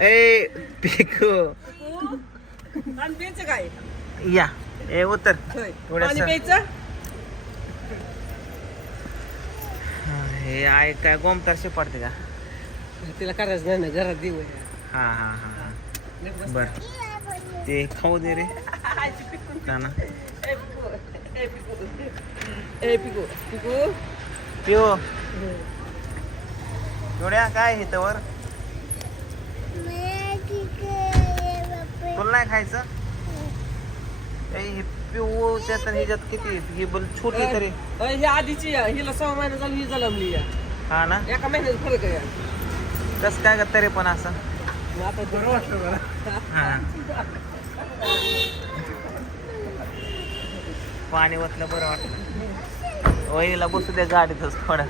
ए पिकू. प्यायचं काय या. ए उतर. होय. थोडंसं. पाणी प्यायचं? हा, आहे काय गोमतार शिपाडते का? तिला करायचं नाही ना घरात देऊ. हा हा हा हा. बर. ते खाऊ दे रे. का ना ए पिकू. पिकू. पिओ एवढ्या काय हे तवर? तुला नाही खायचं? ए, हे पिऊच्या तर ह्याच्यात किती? ही बल छोटी तरी. अ, ही आधीची. हिला सहा महिने झाली ही जलमली. हा ना? एका महिन्यात फरक आहे. कस काय तरी पण असं? आता बरं वाटलं बरं हा. पाणी ओतलं बरं वाटलं. वहिनीला बसू द्या गाडीतच थोडा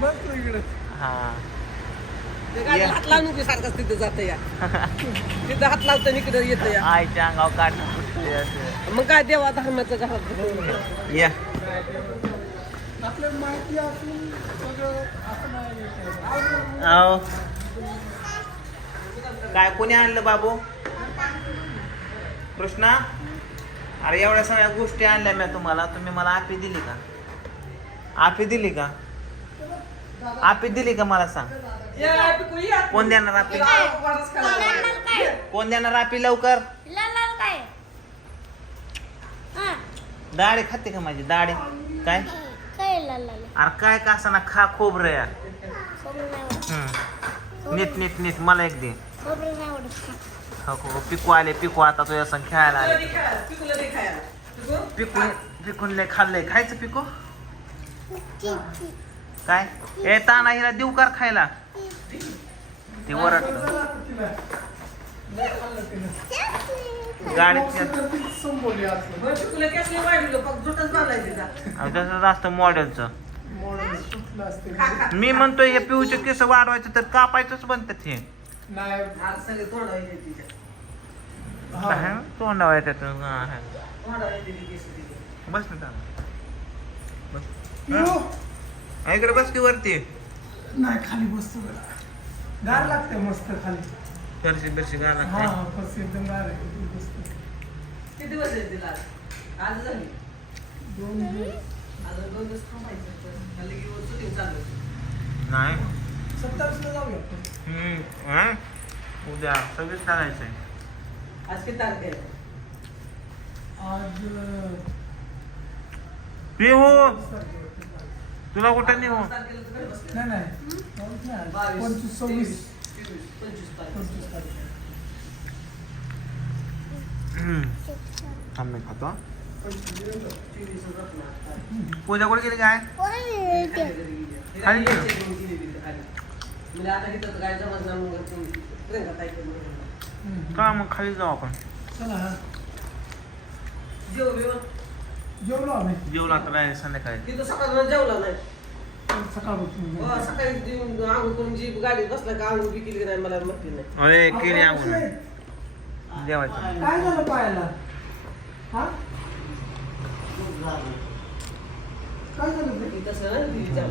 बस इकडे. हा. हात लावून उभी सारखंच तिथे जात या. तिथं हात लावतं इकडे येतं या. आईच्या अंगावर काढणं मग काय देवा धर्माचं घरात या. माहिती असून सगळं काय कोणी आणलं बाबू? कृष्णा? अरे एवढ्या सगळ्या गोष्टी आणल्या मी तुम्हाला. तुम्ही मला आपी दिली का? आपी दिली का? आपी दिली का मला सांग? कोण देणार आपी कोण देणार आपी लवकर? दाढी खाते का माझी? दाढी? काय? अरे काय का असं ना खा खोबरं यार. हम्म. नीट नीट नीट. मला एक दे. हो, हो, पिकू आले पिकू. आता तुझ्या संग खेळायला आले. पिकून पिकून लय खाल्लंय. खायचं पिकू? काय? ए ताना हिला देऊ कर खायला. ते वरटलं गाडीत त्याचं असतं मॉडेलचं मी म्हणतोय हे पिऊचे केस वाढवायचं तर कापायचंच बनतात हे. हा, हा. बस ना. बस. इकडे बस की वरती. नाही खाली बसतो. गार लागते मस्त खाली फरशी बिरशी घाला हा हा बस एकदम गार आहे खाली. किती दिवस आहे तिला आज झाली दोन दिवस अजून दोन दिवस थांबायचं वर shooting चालू आहे. नाही सत्तावीसला जाऊया आपण. हम्म, हा? उद्या सगळीच करायचंय आज किती तारीख आज अं. तुला कुठं नेऊ. नाही नाही नाही पंचवीस सव्वीस पंचवीस. थांब मी खातो. पूजा कुठे गेली काय खाली. का मग खाली जाऊ आपण चला. जेवलो आम्ही. जेवला आहे संध्याकाळी. तिथं सकाळी जेवला नाही. सकाळपासून हो, सकाळी जेवून आंघोळ करून जी गाडीत बसला का आंघोळ बी केली की नाही मला माहिती नाही. अरे केली जेवायचं. काय झालं पायाला? हा? काय झालं ते? ती तसं नाही ती विचार